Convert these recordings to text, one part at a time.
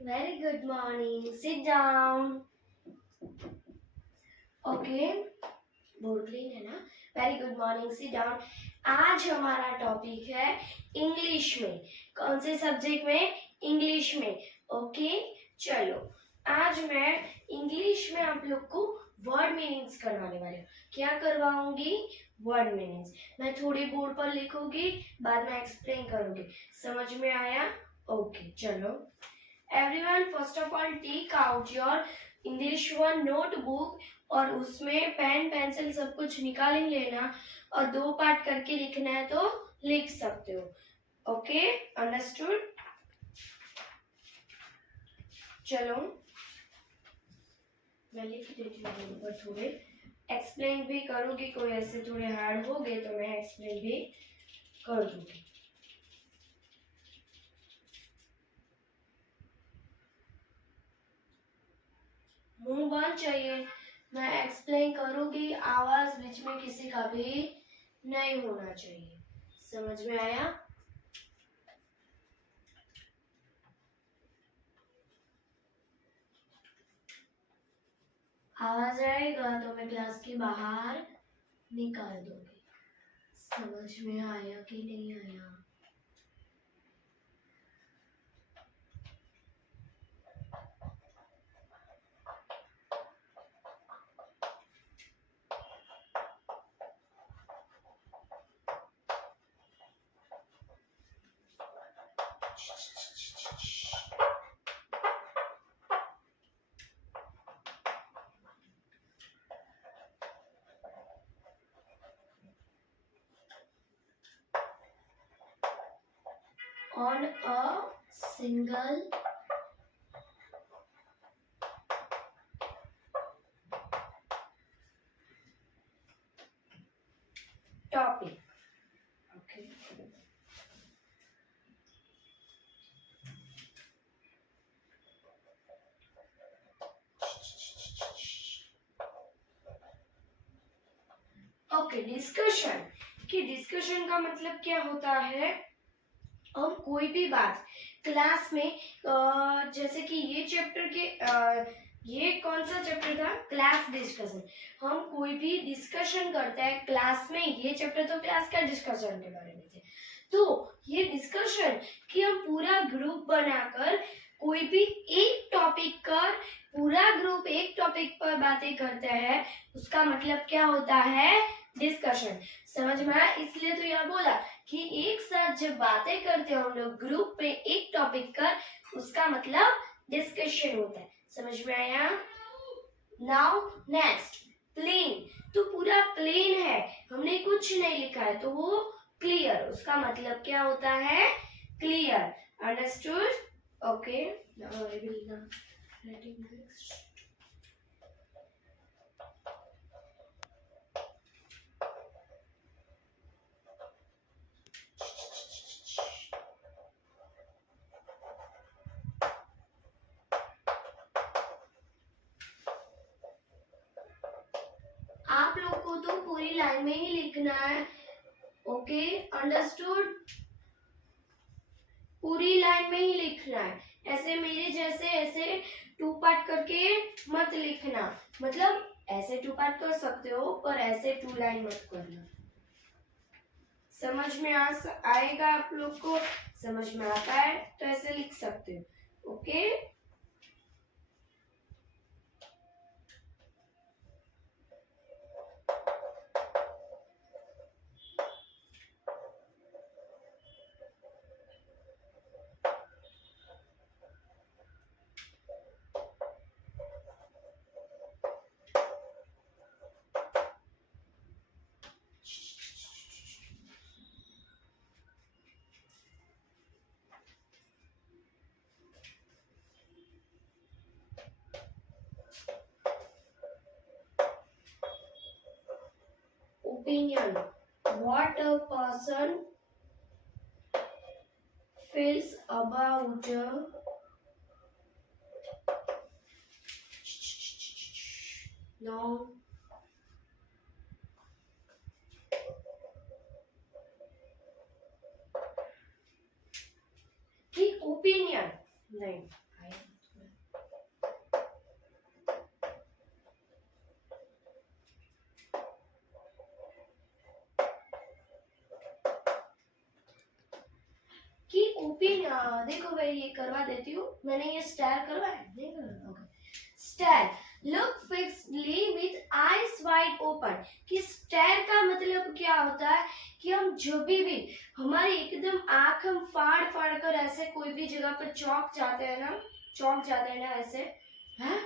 Very good morning. Sit down. Okay. Board clean है ना. Very good morning. Sit down. आज हमारा topic है इंग्लिश में. कौन से सब्जेक्ट में? इंग्लिश में. ओके. चलो आज मैं इंग्लिश में आप लोग को वर्ड मीनिंग्स करवाने वाली हूँ. क्या करवाऊंगी? Word meanings. मैं थोड़ी बोर्ड पर लिखूंगी, बाद में एक्सप्लेन करूंगी. समझ में आया? ओके. चलो everyone, first of all take out your English one notebook और उसमें पेन पेंसिल सब कुछ निकाल ही लेना और 2 पार्ट करके लिखना है तो लिख सकते हो. Okay, understood. चलो मैं लिख देती हूँ ऊपर. थोड़े एक्सप्लेन भी करूंगी. कोई ऐसे थोड़े हार्ड हो गए तो मैं एक्सप्लेन भी कर दूंगी. मुंह बंद चाहिए. मैं एक्सप्लेन करूंगी. आवाज बीच में किसी का भी नहीं होना चाहिए. समझ में आया? आवाज आएगा तो मैं क्लास के बाहर निकाल दूंगी. समझ में आया कि नहीं आया? On a single topic. Okay. Okay, discussion. कि डिस्कशन का मतलब क्या होता है? हम कोई भी बात क्लास में जैसे कि ये चैप्टर के ये कौन सा चैप्टर था? Class discussion. हम कोई भी डिस्कशन करते हैं क्लास में. ये चैप्टर तो क्लास का डिस्कशन के बारे में थे. तो ये डिस्कशन कि हम पूरा ग्रुप बनाकर कोई भी एक टॉपिक पर पूरा ग्रुप एक टॉपिक पर बातें करते हैं, उसका मतलब क्या होता है? डिस्कशन. समझ में आया? इसलिए तो यह बोला कि एक साथ जब बातें करते हैं हम लोग ग्रुप पे एक टॉपिक पर, उसका मतलब डिस्कशन होता है. समझ में आया? Now next, plane. तो पूरा प्लेन है, हमने कुछ नहीं लिखा है तो वो क्लियर. उसका मतलब क्या होता है? Clear. Understood? Okay. Now I will writing next. आप लोग को तो पूरी लाइन में ही लिखना है. Okay, understood? पूरी लाइन में ही लिखना है. ऐसे मेरे जैसे ऐसे 2 पार्ट करके मत लिखना. मतलब ऐसे 2 पार्ट कर सकते हो पर ऐसे 2 लाइन मत करना. समझ में आएगा आप लोग को? समझ में आता है तो ऐसे लिख सकते हो. Okay. Opinion. What a person feels about no कि ओपिनियन नहीं. ओपिनियन, देखो मैं ये करवा देती हूँ, मैंने ये स्टार करवाया, नहीं करवा, okay. Star, look fixedly with eyes wide open, कि स्टार का मतलब क्या होता है कि हम जब भी हमारी एकदम आंख हम फाड़ फाड़ कर ऐसे कोई भी जगह पर चौंक जाते हैं ना ऐसे, है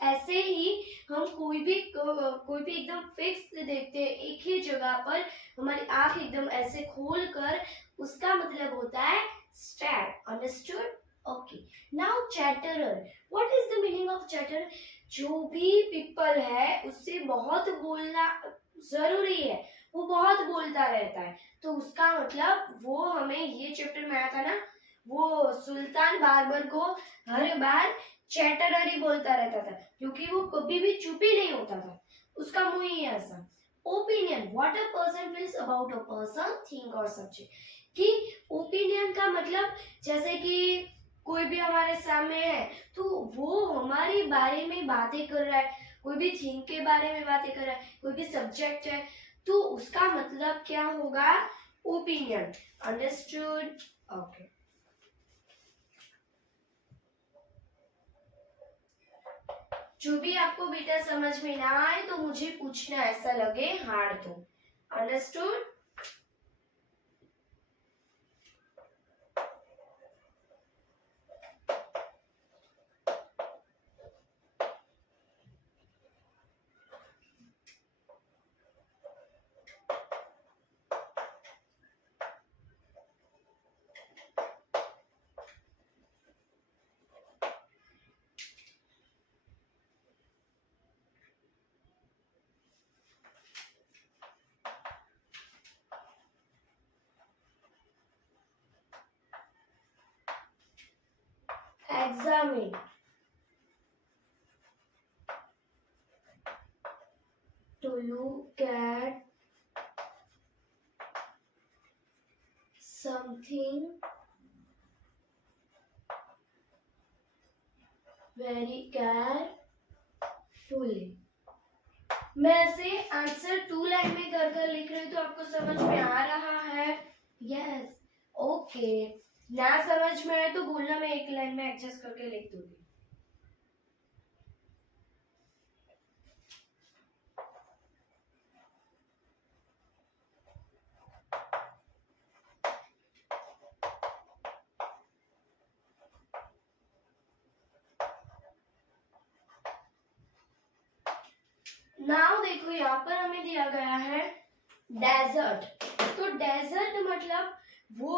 ऐसे ही हम कोई भी एकदम फिक्स देखते हैं एक ही जगह पर, हमारी आंख एकदम ऐसे खोल कर, उसका मतलब होता है star, understood, okay. Now chatterer, what is the meaning of chatter? जो भी पीपल है उससे बहुत बोलना जरूरी है, वो बहुत बोलता रहता है, तो उसका मतलब वो हमें ये चैप्टर में आया था ना, वो सुल्तान बाबर को हर बार चैटरर ही बोलता रहता था, क्योंकि वो कभी भी चुप ही नहीं होता था, उसका मुंह ही ऐसा। Opinion, what a person feels about a person, thing और सब्जेक्ट, कि ओपिनियन का मतलब जैसे कि कोई भी हमारे सामने है तो वो हमारे बारे में बातें कर रहा है, कोई भी थिंग के बारे में बातें कर रहा है, कोई भी सब्जेक्ट है, तो उसका मतलब क्या होगा? Opinion, understood, okay. जो भी आपको बेटा समझ में ना आए तो मुझे पूछना, ऐसा लगे हार्ड तो, understood. Examine, to look at something very carefully। मैं ऐसे आंसर 2 लाइन में कर कर लिख रही हूँ, तो आपको समझ में आ रहा है? Yes, okay. ना समझ में आए तो बोलना, मैं 1 लाइन में एडजस्ट करके लिख दूंगी। नाउ देखो यहाँ पर हमें दिया गया है डेजर्ट, तो डेजर्ट मतलब वो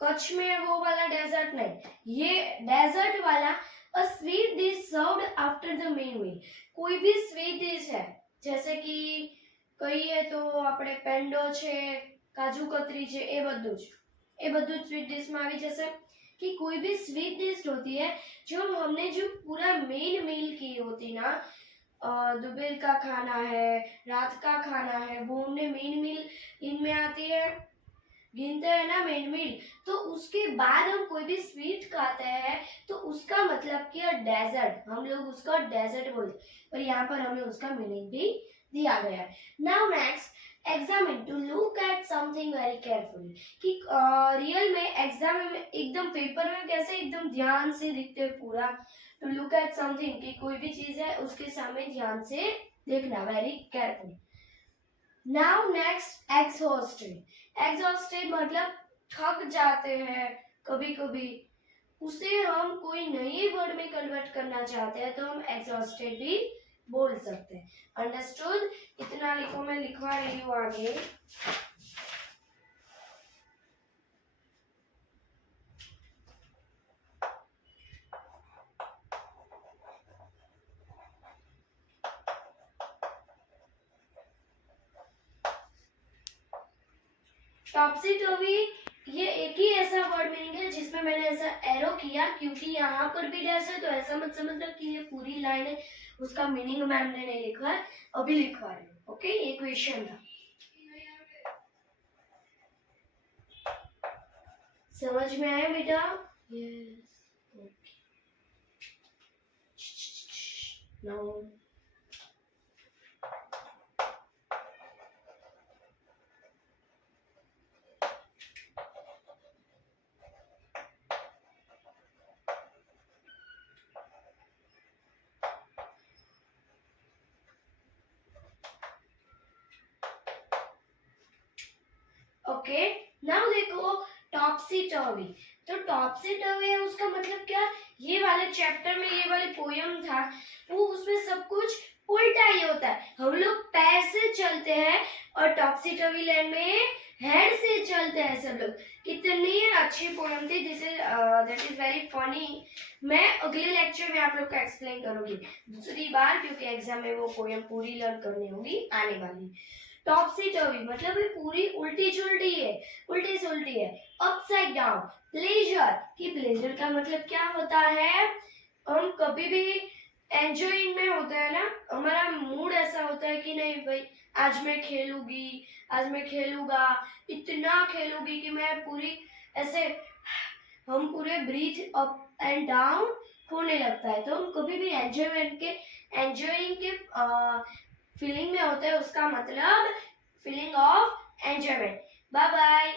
कच्छ में वो वाला डेजर्ट नहीं, ये डेजर्ट वाला a sweet dish served after the main meal. कोई भी स्वीट डिश है, जैसे कि કહીએ તો આપણે પેંડો છે, કાજુ કતરી છે, એ બધું જ સ્વીટ ડિશમાં આવી જશે, कि कोई भी स्वीट डिश होती है जो हमने जो पूरा मेन मील की होती ना, दोपहर का खाना है, रात का खाना है, वो हमने मेन मील इनमें आती है, गिनते हैं ना मेन मील, तो उसके बाद हम कोई भी स्वीट खाते हैं तो उसका मतलब क्या? डेजर्ट, हम लोग उसका डेजर्ट बोलते हैं, पर यहाँ पर हमें उसका मीनिंग भी दिया गया है। Now next, examine, to look at something very carefully, कि रियल में एग्जाम में एकदम पेपर में कैसे एकदम ध्यान से लिखते हैं पूरा, टू लुक एट समथिंग, कि कोई भी चीज है उसके सामने ध्यान से देखना, very carefully. Now next, exhausted, exhausted मतलब थक जाते हैं कभी कभी, उसे हम कोई नई वर्ड में कन्वर्ट करना चाहते हैं तो हम एग्जॉस्टेड भी बोल सकते हैं, अंडरस्टूड। इतना लिखो, मैं लिखवा रही हूँ आगे। टॉपसी टॉवी, ये एक ही ऐसा वर्ड मीनिंग है जिसमें मैंने ऐसा एरो किया, क्योंकि यहाँ पर भी डैश है, तो ऐसा मत समझना कि ये पूरी लाइन है, उसका मीनिंग मैम ने नहीं लिखा है, अभी लिखवा रही हूँ, ओके। ये क्वेश्चन था, समझ में आया बेटा? Yes, okay. Now okay, now देखो टॉप्सी टर्वी। तो टॉप्सी टर्वी है उसका मतलब क्या, ये वाले चैप्टर में ये वाली पोयम था वो उसमें सब कुछ उल्टा ही होता है। हम लोग पैर से चलते हैं और टॉप्सी टर्वी लैंड में हेड से चलते हैं सब लोग। कितनी अच्छी पोयम थी, this is that is very funny. मैं अगले लेक्चर में आप लोग को एक्सप्लेन करूंगी दूसरी बार, क्योंकि एग्जाम में वो पोयम पूरी लर्न करनी होगी आने वाली। टॉप्सी टर्वी मतलब ये पूरी उल्टी जुल्टी है, उल्टी सुल्टी है। अपसाइड डाउन प्लेजर, कि प्लेजर का मतलब क्या होता है, हम कभी भी एंजॉइंग में होता है ना, हमारा मूड ऐसा होता है कि नहीं भाई आज मैं खेलूंगी, आज मैं खेलूंगा, इतना खेलूंगी कि मैं पूरी ऐसे, हम पूरे ब्रीथ अप एंड डाउन होने लगता है। तो हम कभी भी एंजॉइंग के फीलिंग में होते हैं, उसका मतलब feeling of enjoyment. Bye bye.